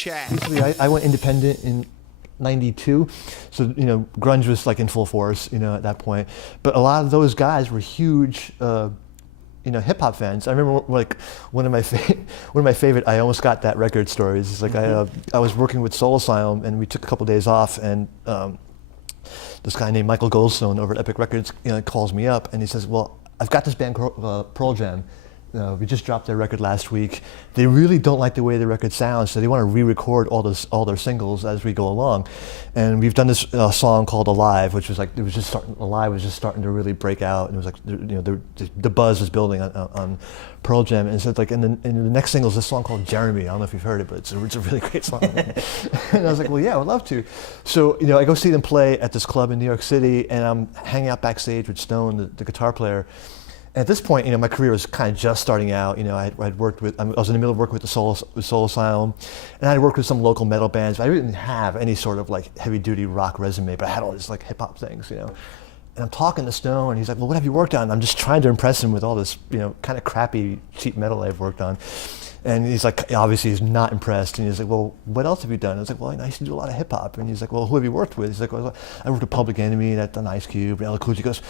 chat. Basically, I went independent in '92, so grunge was like in full force, at that point. But a lot of those guys were huge, hip hop fans. I remember like one of my favorite. I almost got that record stories. It's like I was working with Soul Asylum, and we took a couple days off, and this guy named Michael Goldstone over at Epic Records, calls me up, and he says, "Well, I've got this band Pearl Jam. We just dropped their record last week. They really don't like the way the record sounds, so they want to re-record all their singles as we go along. And we've done this song called Alive, which was like Alive was just starting to really break out, and it was like the buzz was building on Pearl Jam. And so it's like in the next single is this song called Jeremy. I don't know if you've heard it, but it's a really great song. And I was like, well, yeah, I would love to. So I go see them play at this club in New York City, and I'm hanging out backstage with Stone, the guitar player. At this point, my career was kind of just starting out. I was in the middle of working with the Soul Asylum, and I had worked with some local metal bands, but I didn't have any sort of like heavy-duty rock resume, but I had all these like hip-hop things, And I'm talking to Stone, and he's like, well, what have you worked on? And I'm just trying to impress him with all this, kind of crappy, cheap metal I've worked on. And he's like, obviously he's not impressed. And he's like, well, what else have you done? I was like, well, I used to do a lot of hip-hop. And he's like, well, who have you worked with? He's like, well, I worked with Public Enemy, and I've done Ice Cube, and LL Cool J. He goes,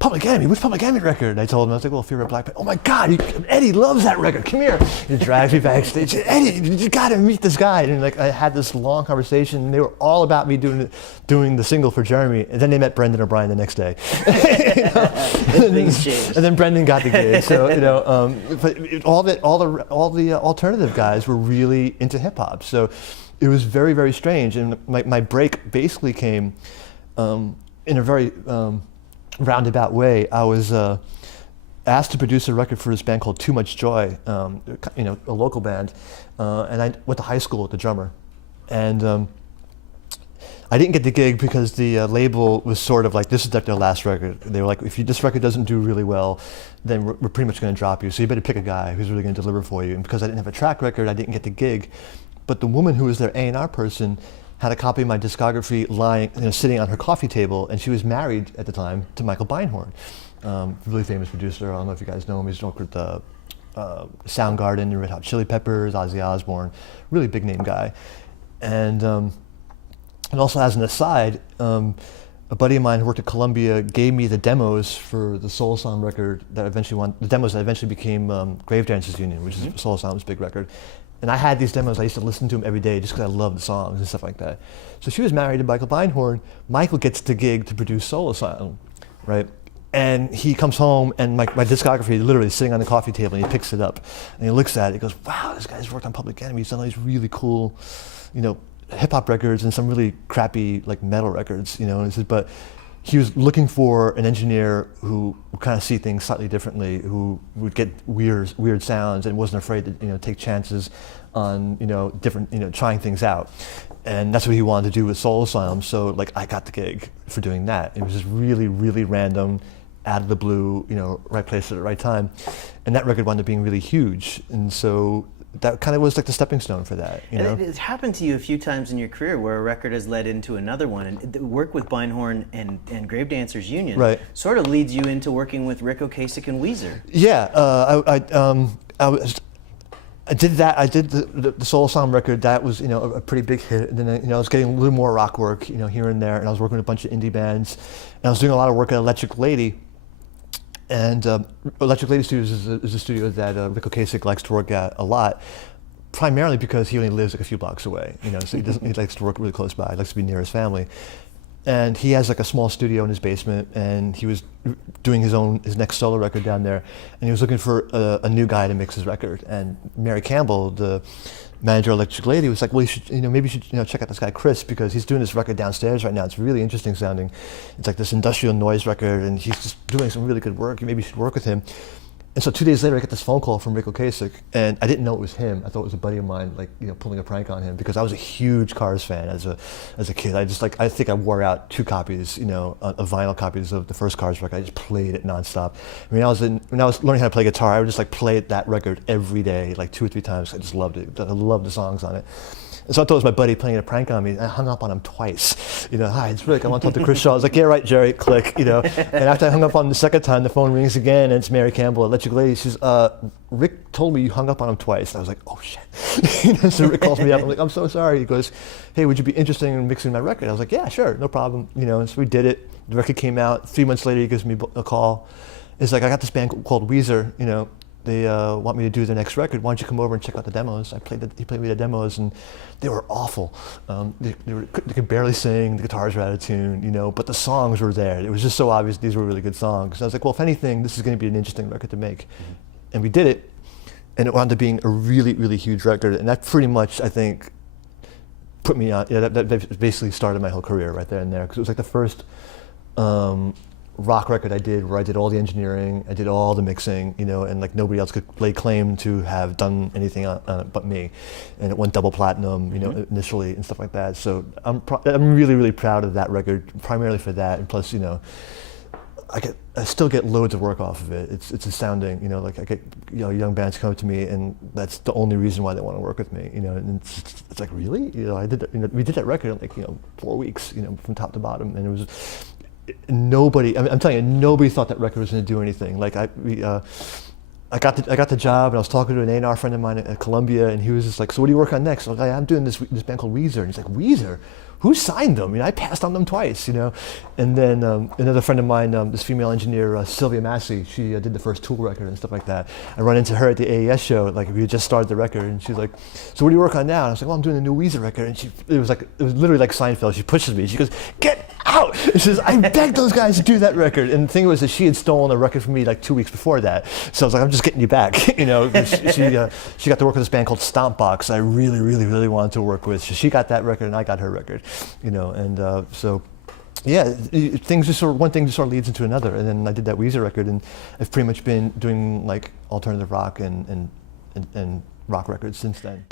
Public Enemy, which Public Enemy record? And I told him, I was like, well, Fear of Black Panther. Oh my God, Eddie loves that record. Come here. He drags me backstage. Eddie, you got to meet this guy. And like I had this long conversation, and they were all about me doing the single for Jeremy. And then they met Brendan O'Brien the next day. Things changed. And then Brendan got the gig. So but all the alternative guys were really into hip hop. So it was very, very strange. And my break basically came in a very roundabout way. I was asked to produce a record for this band called Too Much Joy, a local band, and I went to high school with the drummer, and I didn't get the gig because the label was sort of like, this is like their last record. They were like, if this record doesn't do really well, then we're pretty much going to drop you, so you better pick a guy who's really going to deliver for you. And because I didn't have a track record, I didn't get the gig, but the woman who was their A&R person had a copy of my discography lying, sitting on her coffee table, and she was married at the time to Michael Beinhorn, really famous producer. I don't know if you guys know him. He's worked with Soundgarden, Red Hot Chili Peppers, Ozzy Osbourne, really big name guy. And also as an aside, a buddy of mine who worked at Columbia gave me the demos for the Soul Asylum record that eventually became Grave Dancers Union, which is Soul Asylum's big record. And I had these demos. I used to listen to them every day just because I loved the songs and stuff like that. So she was married to Michael Beinhorn. Michael gets the gig to produce Soul Asylum, right? And he comes home, and my discography is literally sitting on the coffee table, and he picks it up, and he looks at it. He goes, wow, this guy's worked on Public Enemy. He's done all these really cool, hip-hop records and some really crappy, like, metal records, And he says, but he was looking for an engineer who would kind of see things slightly differently, who would get weird sounds and wasn't afraid to take chances on different trying things out, and that's what he wanted to do with Soul Asylum. So like I got the gig for doing that. It was just really, really random, out of the blue, right place at the right time, and that record wound up being really huge. And so that kind of was like the stepping stone for that. And it's happened to you a few times in your career where a record has led into another one, and the work with Beinhorn and Grave Dancers Union sort of leads you into working with Ric Ocasek and Weezer. Yeah, I did that. I did the Soul Asylum record. That was a pretty big hit. And then I was getting a little more rock work here and there, and I was working with a bunch of indie bands, and I was doing a lot of work at Electric Lady. And Electric Lady Studios is a studio that Ric Ocasek likes to work at a lot, primarily because he only lives like a few blocks away. So he likes to work really close by. He likes to be near his family. And he has like a small studio in his basement, and he was doing his next solo record down there, and he was looking for a new guy to mix his record. And Mary Campbell, the manager of Electric Lady, was like, well, maybe you should check out this guy Chris, because he's doing this record downstairs right now. It's really interesting sounding. It's like this industrial noise record, and he's just doing some really good work. Maybe you should work with him. And so 2 days later, I get this phone call from Ric Ocasek, and I didn't know it was him. I thought it was a buddy of mine, like pulling a prank on him, because I was a huge Cars fan as a kid. I think I wore out 2 copies, of vinyl copies of the first Cars record. I just played it nonstop. I mean, when I was learning how to play guitar, I would just like play that record every day, like 2 or 3 times. I just loved it. I loved the songs on it. And so I thought it was my buddy playing a prank on me, and I hung up on him twice. You know, hi, it's Rick, I want to talk to Chris Shaw. I was like, yeah, right, Jerry, click, you know. And after I hung up on him the second time, the phone rings again, and it's Mary Campbell, Electric Lady. She says, Rick told me you hung up on him twice. And I was like, oh shit. You know, so Rick calls me up, I'm like, I'm so sorry. He goes, hey, would you be interested in mixing my record? I was like, yeah, sure, no problem. You know, and so we did it. The record came out. 3 months later, he gives me a call. It's like, I got this band called Weezer, you know, they want me to do the next record. Why don't you come over and check out the demos? He played me the demos, and they were awful. They could barely sing. The guitars were out of tune, you know, but the songs were there. It was just so obvious these were really good songs. And I was like, well, if anything, this is going to be an interesting record to make. Mm-hmm. And we did it, and it wound up being a really, really huge record. And that pretty much, I think, put me on. Yeah, that basically started my whole career right there and there, because it was like the first rock record I did where I did all the engineering, I did all the mixing, you know, and like nobody else could lay claim to have done anything on it but me. And it went double platinum, you know, initially and stuff like that. So I'm really, really proud of that record, primarily for that. And plus, you know, I still get loads of work off of it. It's astounding, you know, like I get, you know, young bands come up to me and that's the only reason why they want to work with me, you know, and it's like, really? You know, we did that record in like, you know, 4 weeks, you know, from top to bottom, and it was, nobody, I'm telling you, nobody thought that record was going to do anything. Like I got the job, and I was talking to an A&R friend of mine at Columbia, and he was just like, so what do you work on next? I was like, I'm doing this band called Weezer. And he's like, Weezer? Who signed them? I mean, I passed on them twice, you know. And then another friend of mine, this female engineer, Sylvia Massey, she did the first Tool record and stuff like that. I run into her at the AES show, like we had just started the record, and she's like, so what do you work on now? And I was like, well, I'm doing a new Weezer record. And it was literally like Seinfeld. She pushes me. She goes, get out! And she says, I begged those guys to do that record. And the thing was that she had stolen a record from me like 2 weeks before that. So I was like, I'm just getting you back, you know. She got to work with this band called Stompbox. I really, really, really wanted to work with. So she got that record, and I got her record. You know, and so, yeah, things just one thing just sort of leads into another, and then I did that Weezer record, and I've pretty much been doing like alternative rock and rock records since then.